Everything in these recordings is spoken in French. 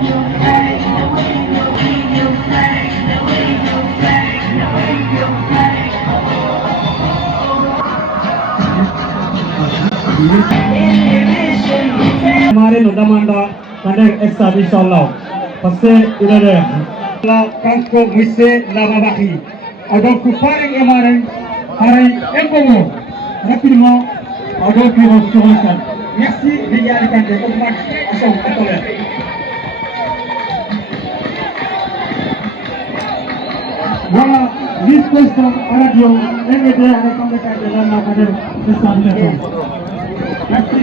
Kemarin udah manda kadang ekstra insyaallah. Pasti udah deh. La kanko misi la babaki. Donc pareil kemarin hari empomo rapidement donc sur le stade. Merci les gars de Ousmane Assou Atole. Voilà, vice-président à la radio, MD avec le cadre de la Académie de Stade. Merci.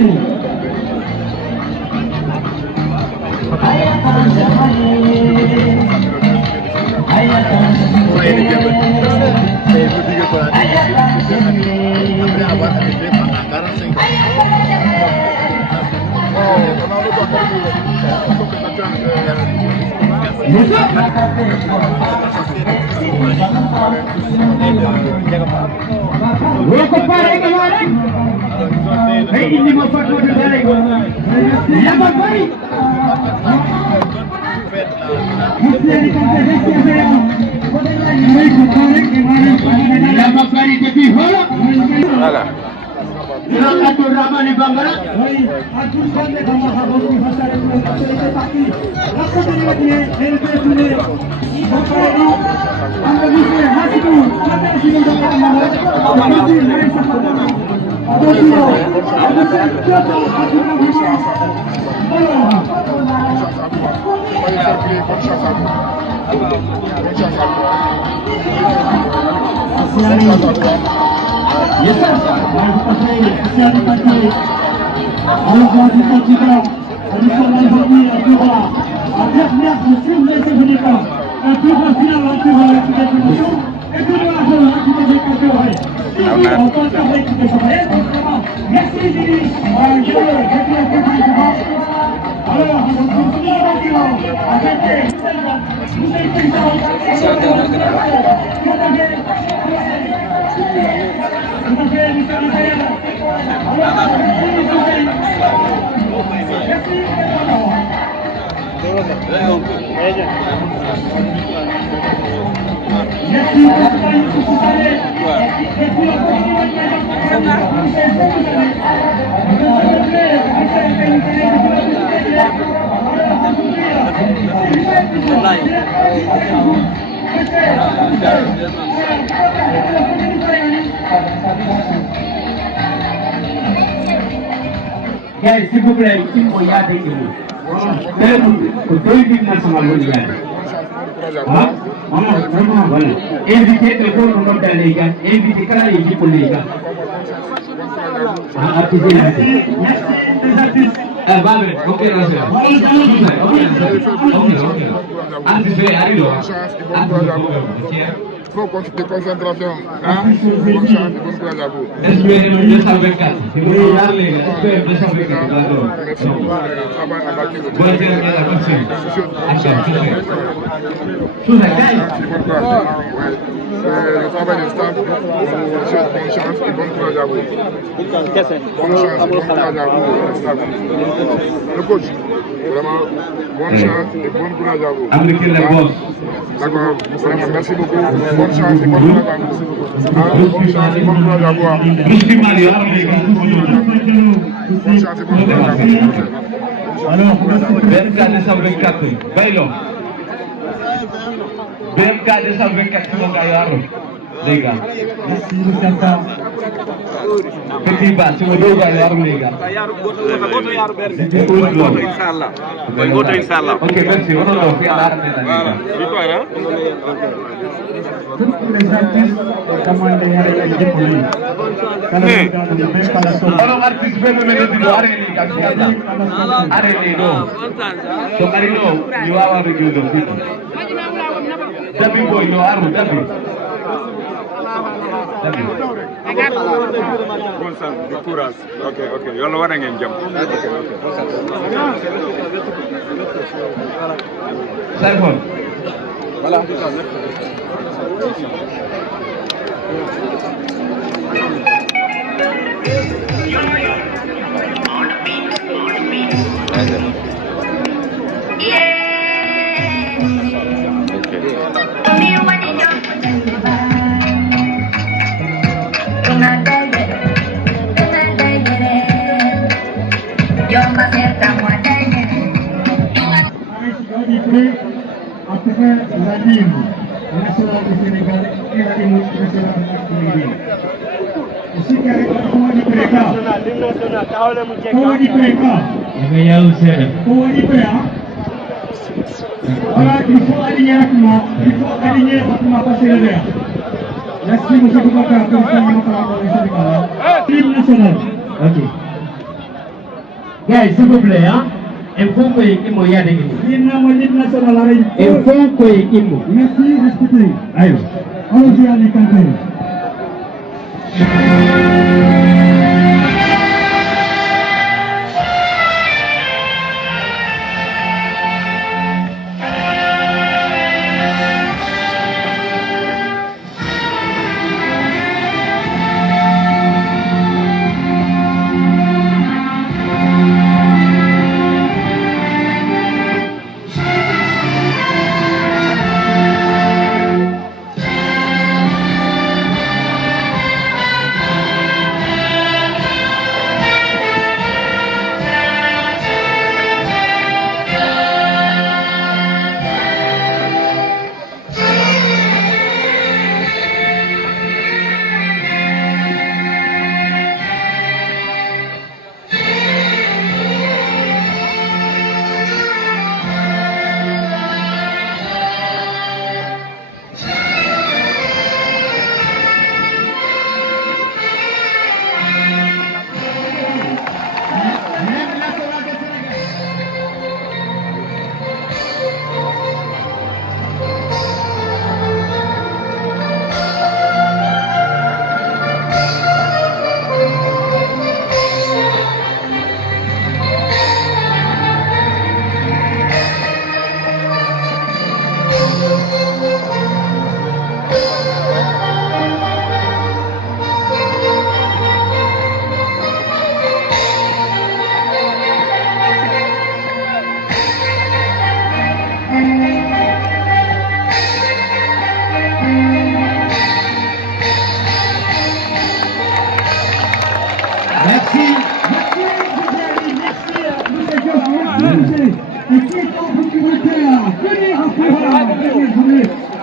Guys, s'il vous plaît, il faut y aller avec nous. Voilà. Invitez le gros nombre de les gars, invitez quand les équipes pour les gars. Trop de concentration. Bonne chance et bonne courage à vous. SPM 224. C'est vous parler, SPM 224. Merci pour le travail abattu. Bonne le travail de staff. Bonne chance et bonne courage à vous. Bonne chance et bonne courage à vous, staff. Le coach, vraiment, bonne chance et bonne courage à vous. D'accord, vraiment, merci beaucoup. Bonne chance et bonne courage à vous. Bonne chance et bonne courage à vous. Bonne chance et bonne courage à vous. Alors, BMK 224, Bailo. BMK 224, c'est mon gars, les gars. Merci, Moussanta. Petit bas, c'est mon gars, les gars. Inch'Allah. Ok, merci. On en a fait à l'arrêt. Tous les artistes commandent les dépôts. Alors, artiste, je vais me mettre du doigt. Arrêtez, non. So, Marino, you are a review. Dabi boy, no, Aru, Dabi. Bon sang, du courage. Ok. Yalla war ngeen jëm. Salfon. Voilà. Yeah. prêt après la ligne nationale du Sénégal et la ligne nationale du Sénégal. Ici, il y a comment dit prêt là? Comment dit prêt là? Comment dit prêt hein? Voilà, il faut aligner rapidement. Il faut aligner rapidement, passer le verre. Merci, monsieur Boubacar, président du Sénégal. Ligne nationale. Ok. Guys, s'il vous plaît, hein? Il faut que Imo y a des Ligne nationale. Il faut que Imo. Merci, respectez. Aïe. Allons-y, allez, campagnes.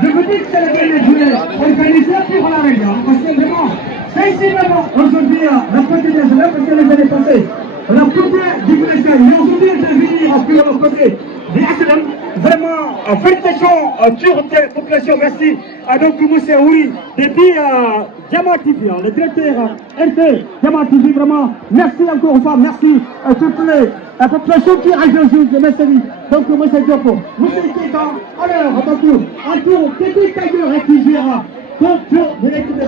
Je vous dis que c'est la dernière journée organisée pour la règle, parce que vraiment, c'est ici vraiment aujourd'hui la petite déjeuner, parce que les années passées, la première du ministère, ils ont oublié de venir pour le côté des HLM. Vraiment, félicitations sur cette population, merci à donc M. Ouri, depuis Diamant TV, le directeur RT Diamant TV, vraiment, merci encore une fois, merci à toutes la population qui a réagi de Messeri. Donc, M. Diop, M. Kéta, alors, un tour, Kéti Kagur qui gérera contre de l'équipe de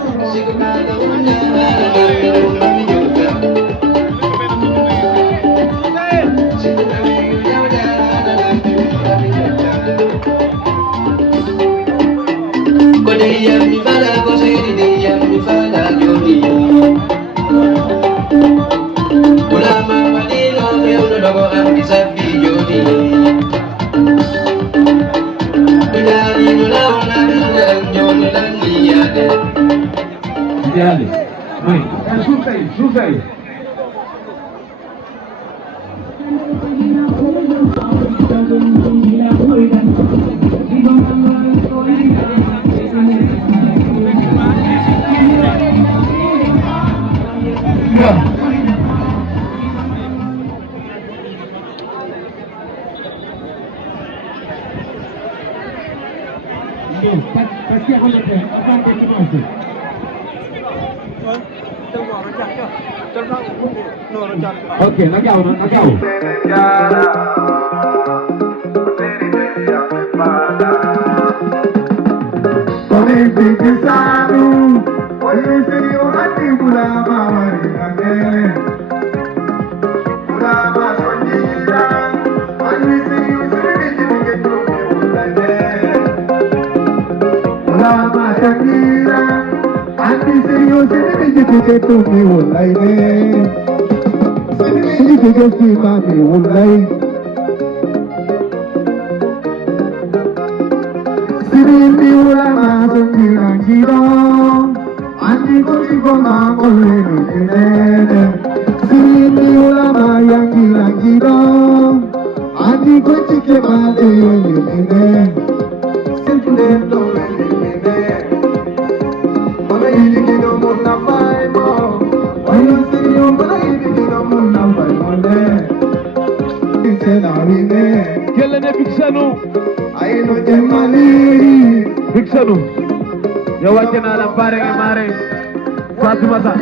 Allez, oui. Je vous aille. Ok, nagaw. Gelene Bixanu. Bixanu. Yo wacce na la bare e mare. Fatumata.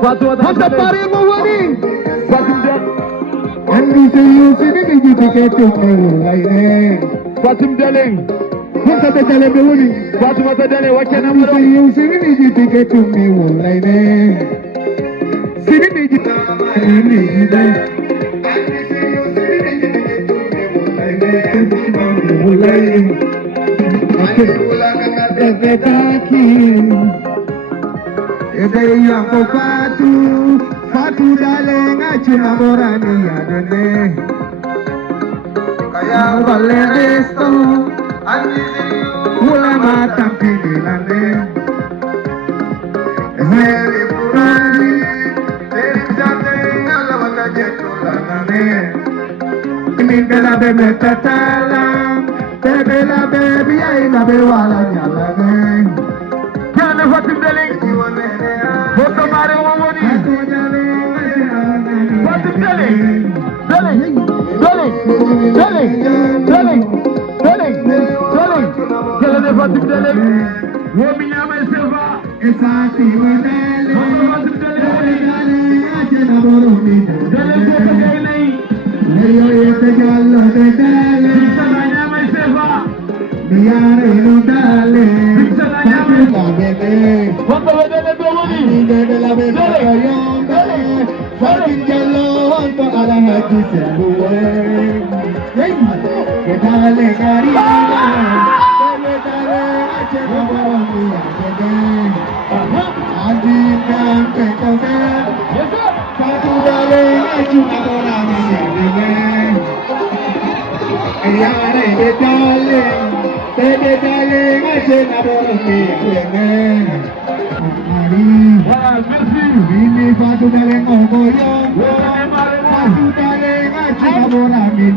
Fatumata. Hata pare mo wani. Fatumata. NBC UCB bigi ticket to me. Fatum Daleng. Hata Daleng be wani. Fatumata Daleng wacce na maro. UCB bigi ticket to me. Sini bigi Fatu Daleng acuna borani adene kaya balle resto ulama tampilane Meri purani terjate alawana jetulane Mingala bebe tatala bebe la baby ay la be wala nyalane Jane Fatim Daleng Boto mare woni Fatim Daleng Gelene Fatim Daleng Womi nyama selva Esati wadale Fatim Daleng ajena boroni Daleng ko kay nay Leyo yete gallo de dale Sana nyama selva Biare no dale Sana nyama bebe Foto wadale be woni Dele la be dale Fatim jallo anto ala haji sebuwe Que dale cariño Dale dale ajena boroni Adina que comer Fatu Daleng ajuna borani Yare de Daleng Bebe Daleng ajena borani Ini Fatu Daleng ogoyong Fatu Daleng ajena borani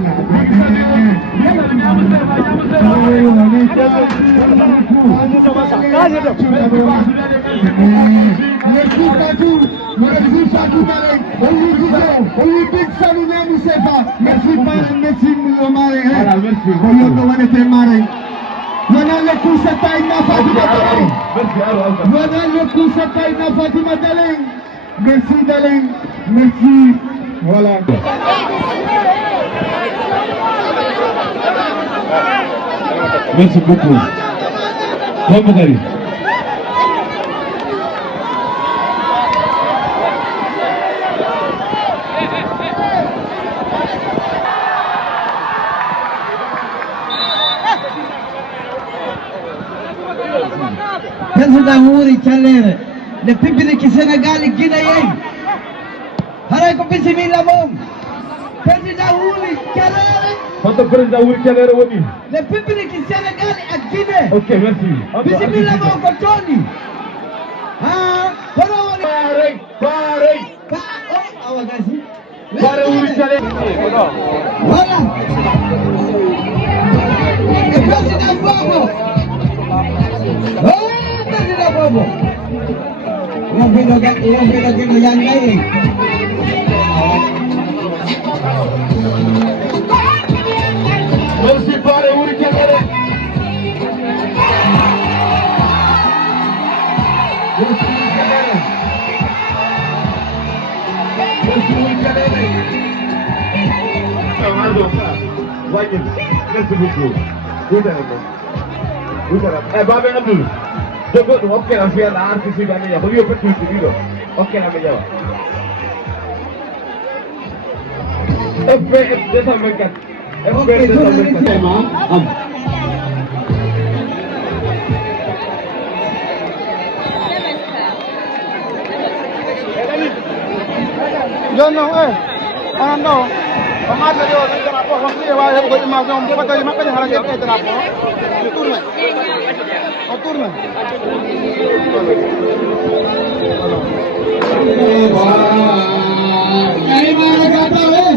Merci Daleng, merci. Voilà. Merci beaucoup. Vamos aí. Président Mouri Tchalere, le public Sénégal et Guinéen. Haray ko bismillah mom. Président Mouri Tchalere. Quanto Président Mouri Tchalere woni? Le public Sénégal et Guinée. Ok, merci. Bismillah mom ko Tony. Ah, kono woni. Pare. Oh, awagasi. Pare Mouri Tchalere. Voilà. Le président Bobo. Oh, président Bobo. Yang beda yang lain. Merci Pare Mouri Tchalere. Merci Mouri Tchalere. Merci beaucoup. Babe Abdul. Jogo oke la fiya la artiste gane ya. Bagi open tuh video. Oke la meja. FPF 224. FPF 224. Yo no, ano? Pamasa yo, nandito na po. Kasi wala ko yung mga patay makanya harang ito na po. Turun. Turun. Ay mga katawe.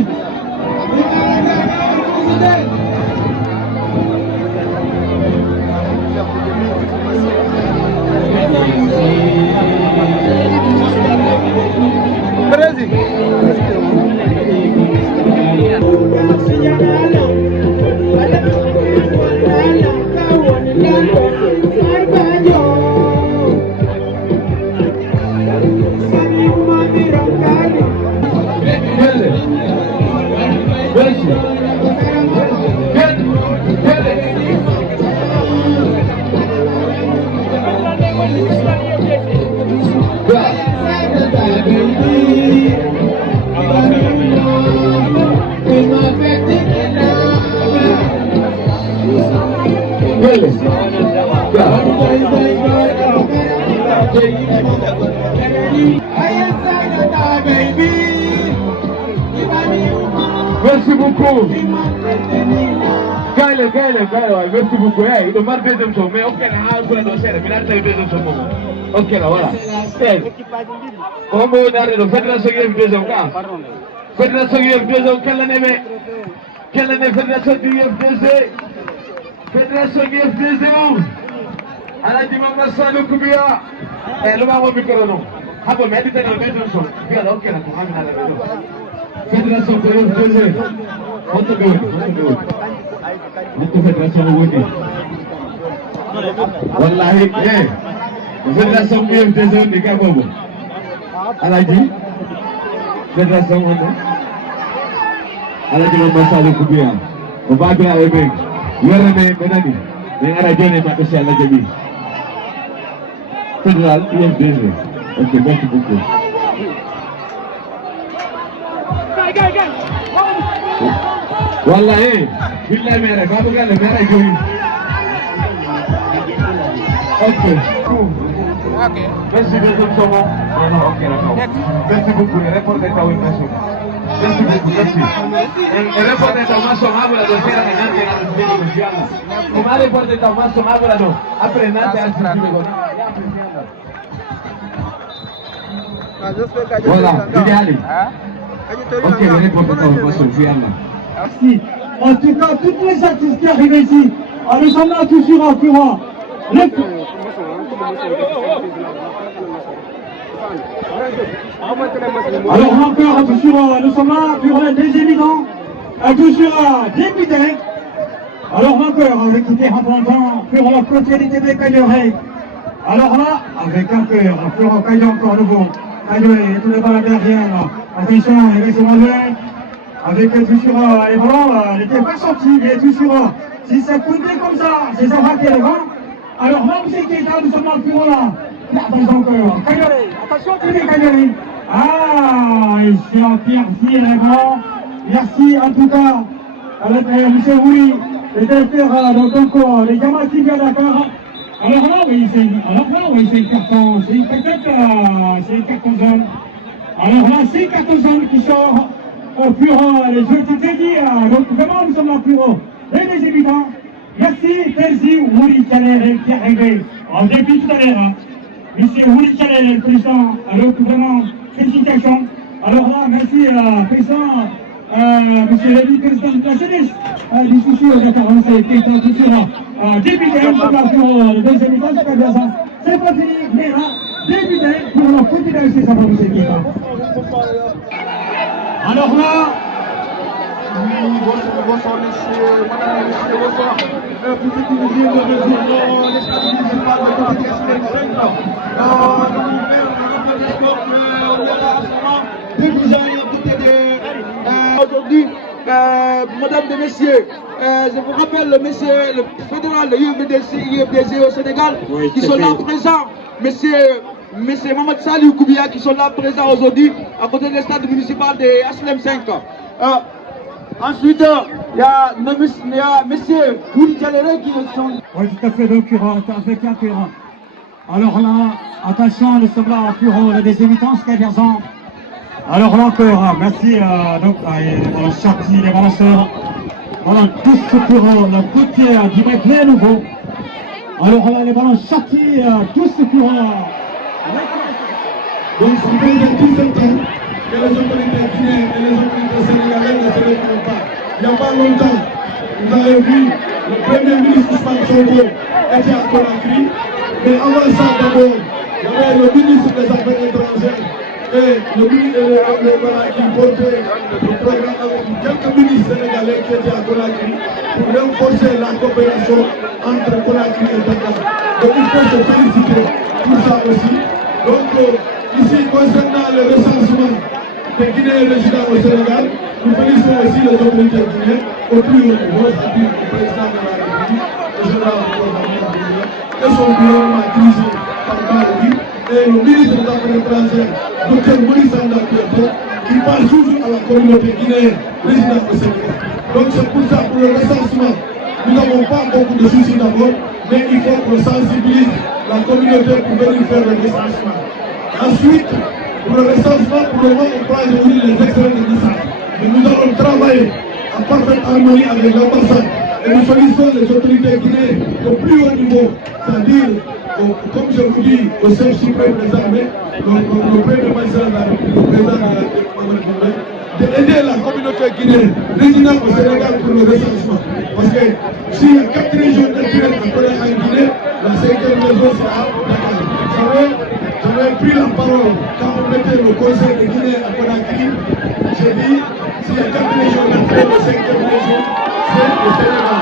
Merci beaucoup. Gaël, merci beaucoup. Il demande deuxième son, mais ok, là, on va danser, mais là, c'est le deuxième son. Ok, là, voilà. Comment on a le fédération du deuxième cas? Fédération du deuxième, quelle année? Quelle année fédération du FDC? Fédération du FDC, à la dimanche, le Koubia. Et le maman du coronon. Ah bon, mais elle était dans le deuxième son. Puis alors, ok, là, pour ramener à la maison. Fédération du FDC. On te donne. Fédération de Wodi. Wallahi, fédération du FDC, on est capable. Aladji, fédération Wodi. Aladji, on va s'aller couper. On va bien avec eux. Yéremé, Benani. Mais Aladji, on est pas caché à la début. Fédéral, UFDG. Ok, merci beaucoup. Wallahi, billahi mere, babu gale mere joyi. Ok. Merci de tout ça. Ah non, ok, d'accord. Merci beaucoup. Le report est à une nation. Merci beaucoup, merci. Le report est à une nation. Habla de faire un an de la Comment le report est à une nation? Habla de. Après, Nantes est à voilà, idéal. Ok, le report est à une nation. Merci. En tout cas, toutes les artistes qui arrivent ici, nous sommes là toujours en courant. Alors encore, toujours, nous sommes là pour les évidents, toujours députés. Alors encore, avec qui est représentant pour la propriété des Cagnoré. Alors là, avec un cœur, Florent Caillon encore nouveau. Cagnoré, tous les balles derrière. Attention, les gars, avec toujours les ballons, il n'était pas sorti, il est toujours. Si ça coûtait comme ça, c'est ça qui est devant. Alors là, vous qui est là, nous sommes dans le bureau là. Attention encore. Cagnoré, attention, tu es Cagnoré. Ah, ici en merci élément. Merci en tout cas à M. Wouli, le directeur donc les gamins qui viennent d'accord. Alors là, oui, c'est une carton, c'est une carton jaune. Alors là, c'est une carton jaune qui sort. Pour les jeux qui étaient dit, donc vraiment nous sommes là pour les habitants. Merci, Percy, Wouli Chaler qui est arrivé depuis tout à l'heure. Monsieur Wouli Chaler, le président, alors vraiment, félicitations. Alors là, merci, président, monsieur le vice-président de la jeunesse, du souci de Carencé, qui est toujours député, nous sommes là pour les deux habitants, c'est pas bien ça. C'est pas fini, mais là, député pour la continuité, ça va vous aider. Alors là, bonsoir messieurs, madame et messieurs, bonsoir. Vous êtes dirigé le réseau, l'espace municipal de Communication 5. Aujourd'hui, mesdames et messieurs, je vous rappelle le fédéral de IFDC au Sénégal, oui, qui sont là présents, Monsieur Mohamed Salih Koubia qui sont là présents aujourd'hui à côté de l'estade municipal de HLM 5. Ensuite, il y a Monsieur Wouli Chaler qui sont... Oui, tout à fait concurrent, Alors là, attention, nous sommes là pour des évitants, ce qui est versant. Alors là encore, merci donc à Charty, les balanceurs. Voilà, tous pour le côté du réclé nouveau. Alors là, les ballons Charty, tous pour... Donc, c'est bien tout ce temps que les autorités guinéennes et les autorités sénégalaises ne se retrouvent pas. Il n'y a pas longtemps, vous avez vu le Premier ministre Ousmane Sonko était à Conakry, mais avant ça d'abord, il y avait le ministre des Affaires étrangères et le qui portait le programme avec quelques ministres sénégalais qui étaient à Conakry pour renforcer la coopération entre Conakry et Dakar. Donc il faut se féliciter pour ça aussi. Donc ici, concernant le recensement des Guinéens résidents au Sénégal, nous félicitons aussi les autorités guinéennes au plus haut niveau, c'est-à-dire le président de la République, le général de et son gouvernement dirigé par Maladie, et le ministre des Affaires étrangères, Dr Maurice Anda Piato, qui parle toujours à la communauté guinéenne résidant au Sénégal. Donc c'est pour ça, pour le recensement, nous n'avons pas beaucoup de soucis d'abord, mais il faut qu'on sensibilise la communauté pour venir faire le recensement. Ensuite, pour le recensement, pour le moment, on prend aujourd'hui les extraits de naissance. Mais nous allons travailler en parfaite harmonie avec l'ambassade et nous sollicitons les autorités guinéennes au plus haut niveau, c'est-à-dire, comme je vous dis, au chef suprême des armées, le premier magistrat de la République, le président de la République, d'aider la communauté guinéenne résidant au Sénégal pour le recensement. Parce que s'il y a 4 régions naturelles en Guinée, la 5e région c'est à Dakar. J'avais pris la parole quand on mettait le conseil de Guinée à Conakry. J'ai dit, s'il y a 4 régions naturelles, la 5e région, c'est le Sénégal.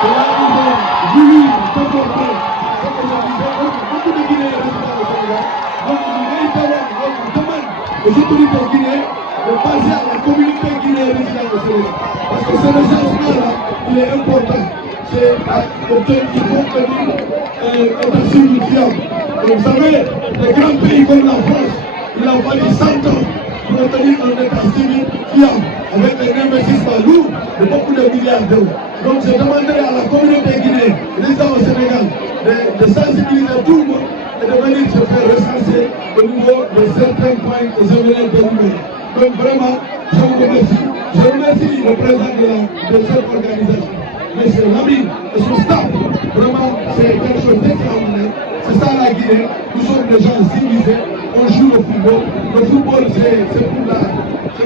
C'est là où ils ont voulu développer ce que je disais. Beaucoup de Guinéens résidant au Sénégal. Donc, on demande aux autorités guinéennes de passer à la communauté guinéenne résidant au Sénégal. Parce que ce recensement-là, il est important. C'est il faut tenir un signe fiable. Vous savez, les grands pays comme la France, il a fallu 100 ans pour obtenir un état civil fiable, avec un investissement lourd de beaucoup de milliards d'euros. Donc je demanderai à la communauté guinéenne, résidant au Sénégal, de sensibiliser tout le monde et de venir se faire recenser au niveau de certains points que je venais d'énumérer. Donc vraiment, je vous remercie. Je remercie le président de cette organisation, M. Lamine et son staff. Vraiment, c'est quelque chose d'extraordinaire. C'est ça la Guinée. Nous sommes des gens civilisés. On joue au football. Le football, c'est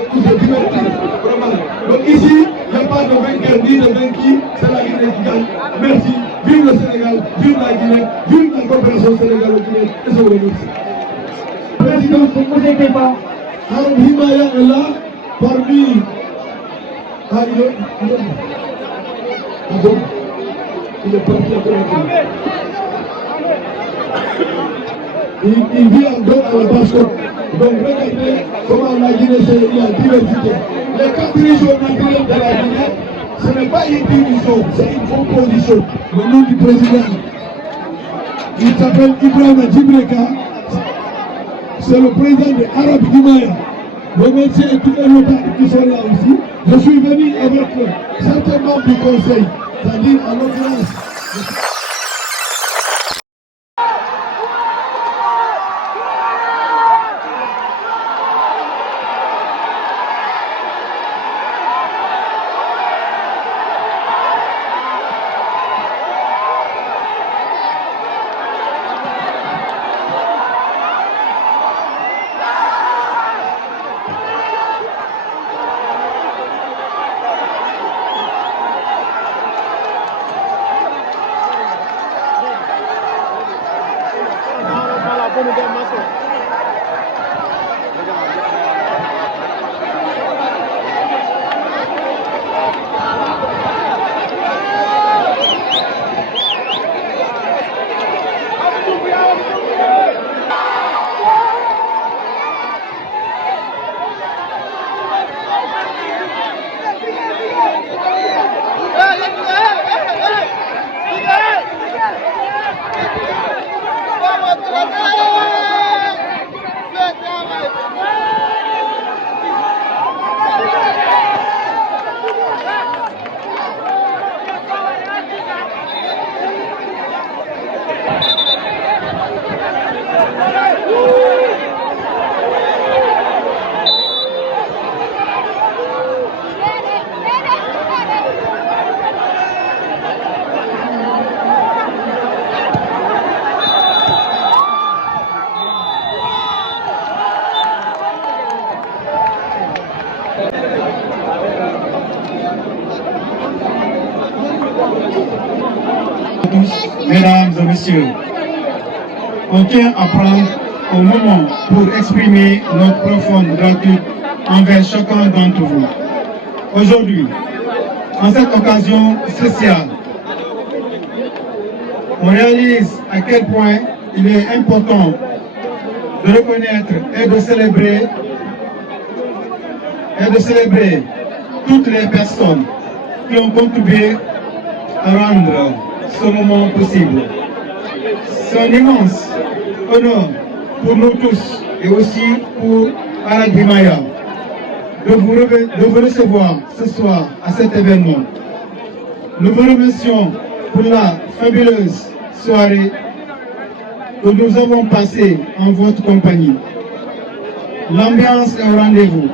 pour se divertir. Vraiment. Donc ici, il n'y a pas de vainqueur ni de vaincu. C'est la Guinée qui gagne. Merci. Vive le Sénégal. Vive la Guinée. Vive la coopération sénégalo-guinéenne. Et je vous remercie. Président, ne vous inquiétez pas. Harold Himaya est là, parmi... Il est parti à Conakry. Il vit en dehors à la Basse-Côte. Donc regardez comment la Guinée, il y a diversité. Les 4 régions naturelles de la Guinée, ce n'est pas une division, c'est une composition. Le nom du président, il s'appelle Ibrahima Djibreka. C'est le président de Arab Himaya. Remercier tous les notables qui sont là aussi. Je suis venu avec certains membres du conseil, c'est-à-dire en l'occurrence. Mesdames et messieurs, on tient à prendre au moment pour exprimer notre profonde gratitude envers chacun d'entre vous. Aujourd'hui, en cette occasion spéciale, on réalise à quel point il est important de reconnaître et de célébrer toutes les personnes qui ont contribué à rendre ce moment possible. C'est un immense honneur pour nous tous et aussi pour Arad Himaya de vous recevoir ce soir à cet événement. Nous vous remercions pour la fabuleuse soirée que nous avons passée en votre compagnie. L'ambiance est au rendez-vous.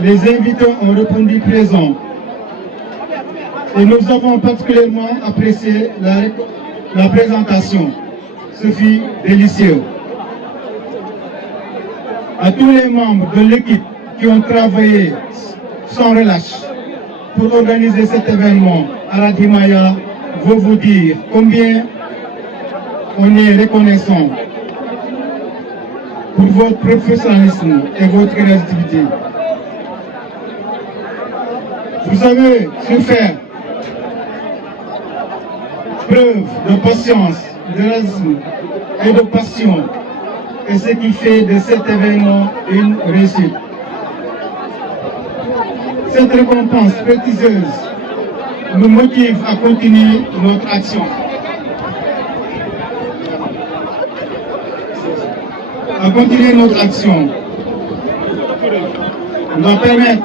Les invités ont répondu présents. Et nous avons particulièrement apprécié la présentation. Ce fut délicieux. À tous les membres de l'équipe qui ont travaillé sans relâche pour organiser cet événement, Arad Himaya veut vous dire combien on est reconnaissant pour votre professionnalisme et votre créativité. Vous avez su faire preuve de patience, de réalisme et de passion, et ce qui fait de cet événement une réussite. Cette récompense prestigieuse nous motive à continuer notre action. On va permettre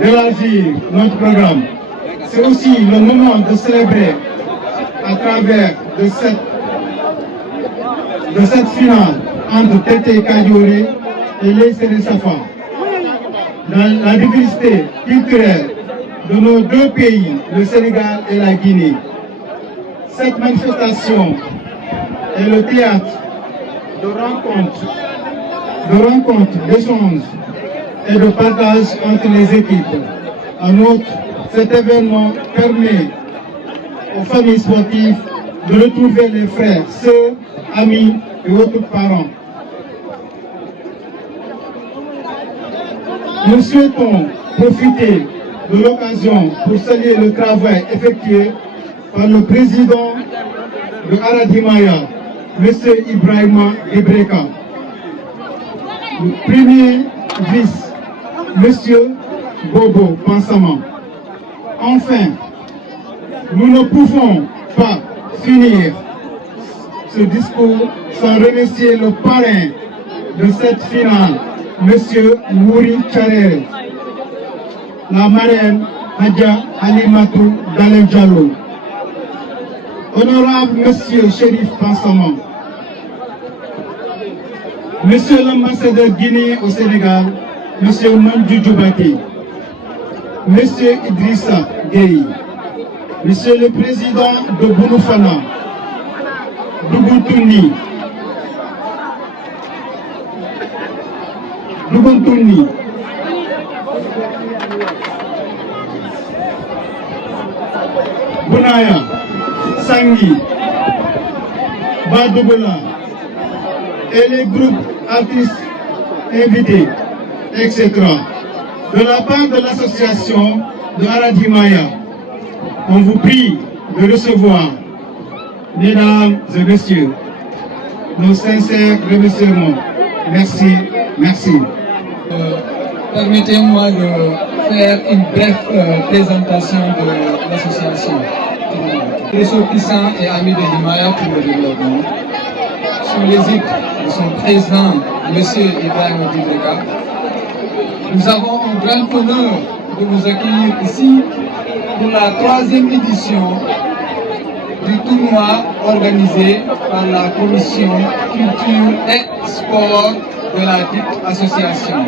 d'élargir notre programme. C'est aussi le moment de célébrer à travers de cette finale entre Tété Kadioré et Laysé Safa. Dans la diversité culturelle de nos deux pays, le Sénégal et la Guinée. Cette manifestation est le théâtre de rencontres, d'échanges et de partage entre les équipes. En outre, cet événement permet aux familles sportives de retrouver les frères, sœurs, amis et autres parents. Nous souhaitons profiter de l'occasion pour saluer le travail effectué par le président de Arad Himaya, M. Ibrahima Ibreka, le premier vice, M. Bobo Pansama. Enfin, nous ne pouvons pas finir ce discours sans remercier le parrain de cette finale, M. Mouri Tcharere, la marraine Hadja Halimatou Dalel Diallo, honorable M. Chérif Pansama, Monsieur l'ambassadeur guinéen au Sénégal, M. Mandjou Djoubaki, M. Idrissa Gueye, Monsieur le Président de Bounoufana, Dougountouni, Bounaya, Sangui, Badouboula, et les groupes artistes invités, etc. De la part de l'association de Arad Himaya, on vous prie de recevoir, mesdames et messieurs, nos sincères remerciements. Merci, merci. Permettez-moi de faire une brève présentation de l'association. Ressortissants et amis de Himaya pour le développement. Sous l'égide de son président, M. Ibrahima Ibreka, nous avons un grand honneur de vous accueillir ici pour la 3e édition du tournoi organisé par la Commission Culture et Sport de la dite association.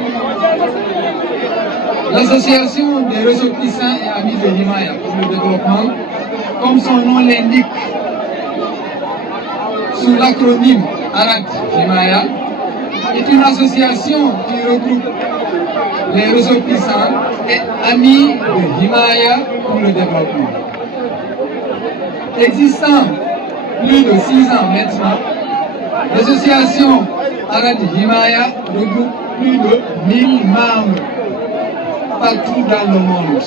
L'association des ressortissants et amis de Himaya pour le développement, comme son nom l'indique, sous l'acronyme Arad Himaya, est une association qui regroupe les ressortissants et amis de Himaya pour le développement. Existant plus de 6 ans maintenant, l'association Arad Himaya regroupe plus de 1000 membres partout dans le monde.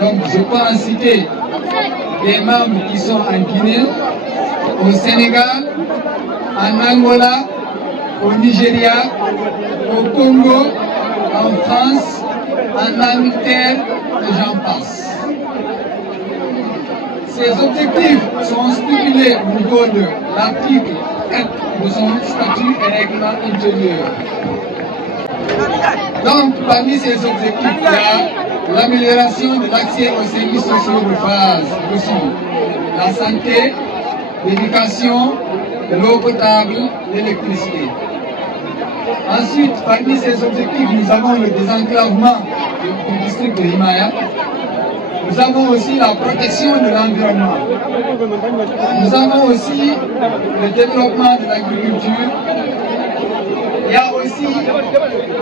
Donc je peux en citer des membres qui sont en Guinée, au Sénégal, en Angola, au Nigeria, au Congo, en France, en Angleterre, et j'en passe. Ces objectifs sont stipulés au niveau de l'article 4 de son statut et règlement intérieur. Donc, parmi ces objectifs, il y a l'amélioration de l'accès aux services sociaux de base, aussi la santé, l'éducation, l'eau potable, l'électricité. Ensuite, parmi ces objectifs, nous avons le désenclavement du district de Himaya. Nous avons aussi la protection de l'environnement. Nous avons aussi le développement de l'agriculture. Il y a aussi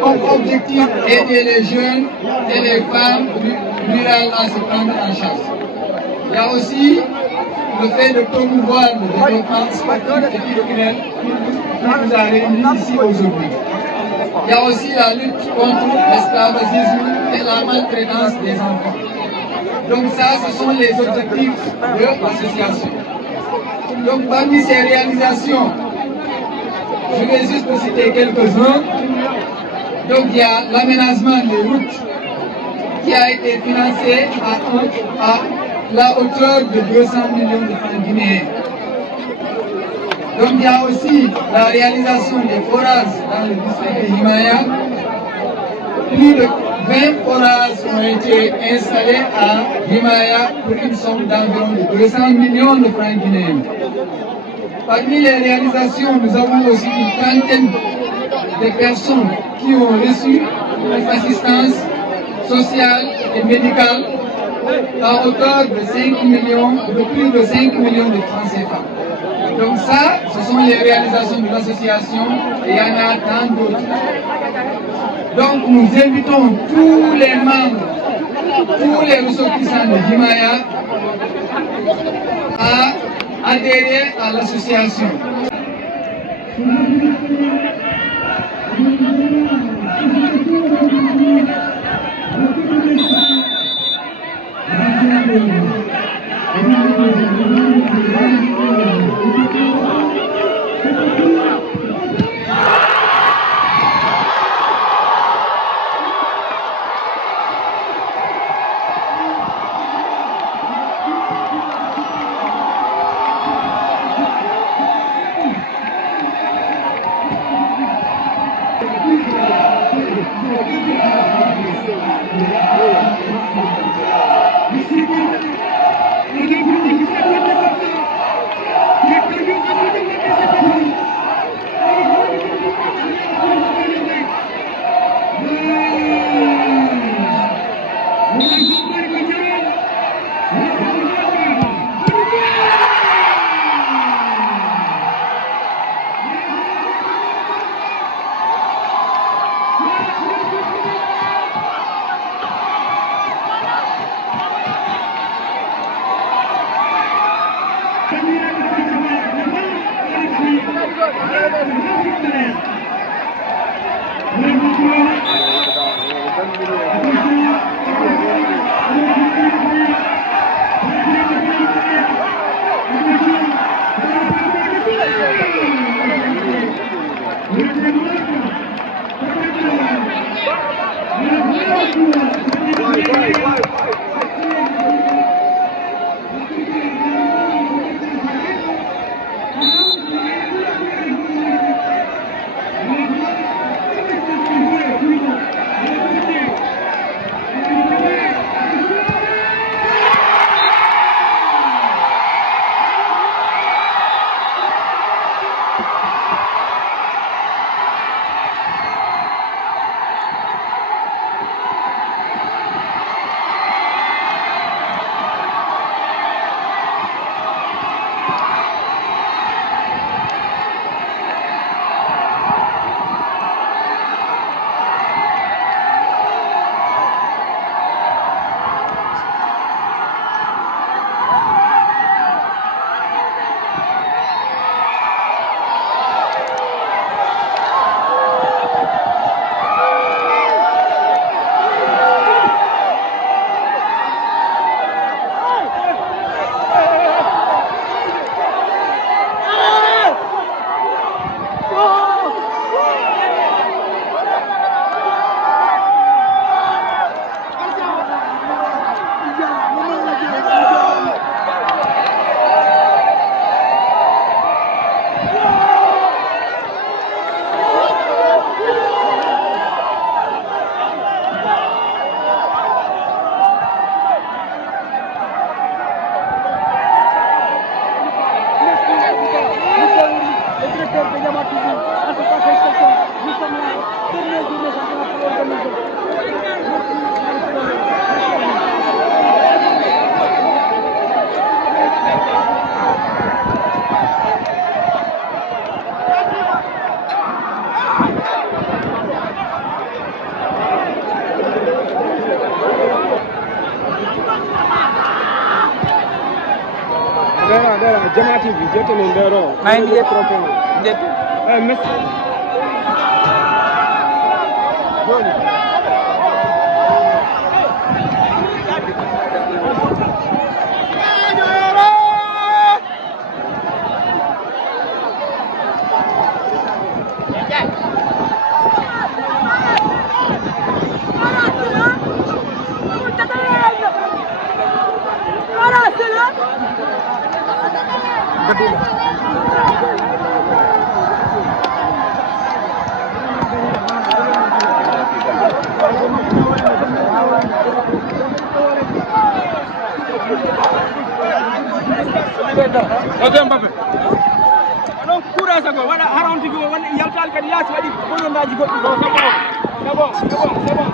comme objectif d'aider les jeunes et les femmes rurales à se prendre en charge. Il y a aussi le fait de promouvoir le développement sportif et culturel qui nous a réunis ici aujourd'hui. Il y a aussi la lutte contre l'esclavagisme et la maltraitance des enfants. Donc ça, ce sont les objectifs de l'association. Donc parmi ces réalisations, je vais juste vous citer quelques-uns. Donc il y a l'aménagement des routes qui a été financé à la hauteur de 200 millions de francs guinéens. Donc il y a aussi la réalisation des forages dans le district de Himaya. Plus de 20 forages ont été installés à Himaya pour une somme d'environ 200 millions de francs guinéens. Parmi les réalisations, nous avons aussi une trentaine de personnes qui ont reçu une assistance sociale et médicale à hauteur de 5 millions, de plus de 5 millions de francs CFA. Donc ça, ce sont les réalisations de l'association et il y en a tant d'autres. Donc nous invitons tous les membres, tous les ressortissants de Himaya à adhérer à l'association. Dera, Jama TV, jete ne ndero. Ay mi trophée. Jete. Merci. Oto Mbappe. Non courage ko wala haronti ko wala yaltal kadi yaati wadi bonondaji goddi ko c'est bon. C'est bon.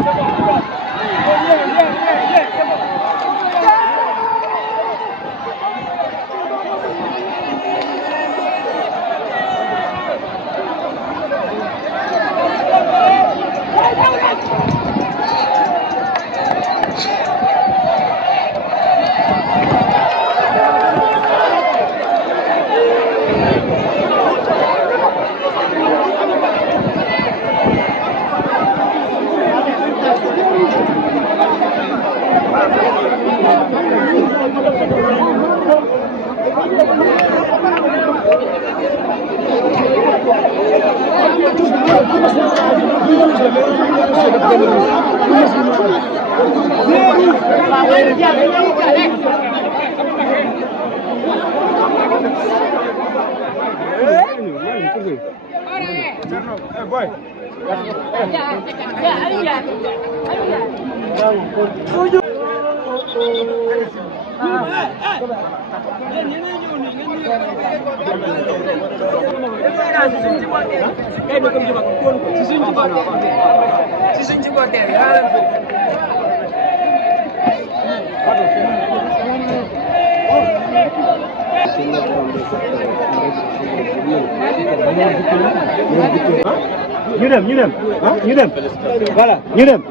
Ñu dem voilà ñu dem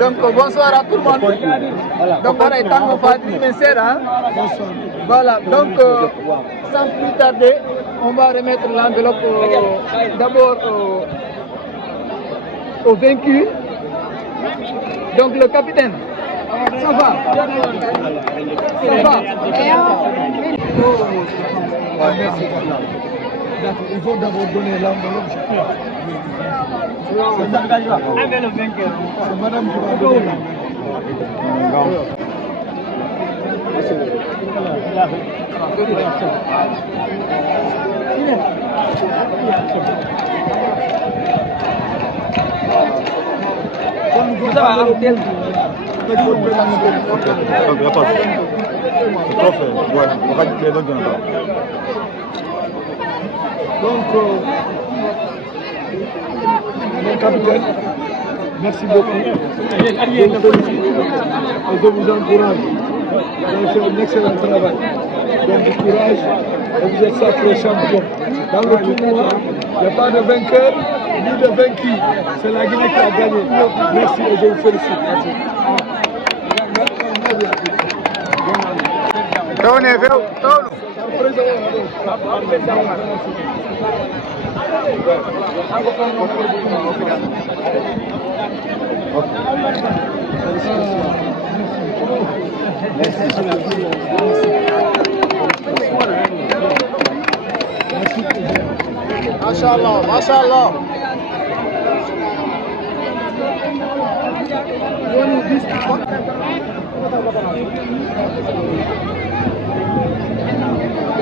Donc bonsoir à tout le monde. Donc on est en Voilà, donc sans plus tarder, on va remettre l'enveloppe d'abord au vaincu. Donc le capitaine. Ça va. Merci. Il faut d'abord donner l'enveloppe. C'est madame qui va donner. Donc, mon capitaine, merci beaucoup. Je vous encourage. Vous avez fait un excellent travail. Donc, du courage et vous êtes sacré champion. Dans le tournoi, il n'y a pas de vainqueur ni de vaincu. C'est la Guinée qui a gagné. Merci et je vous félicite. Mashallah, mashallah.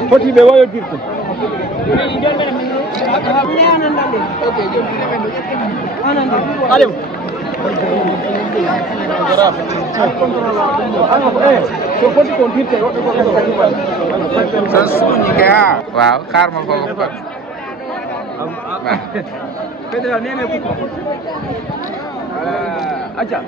Foti ɓe wayodirte Aliou so foti ko dirte woɓɓe ko so suñi ke ha waaw xaar ma foofu kon fédéral nene kuko acca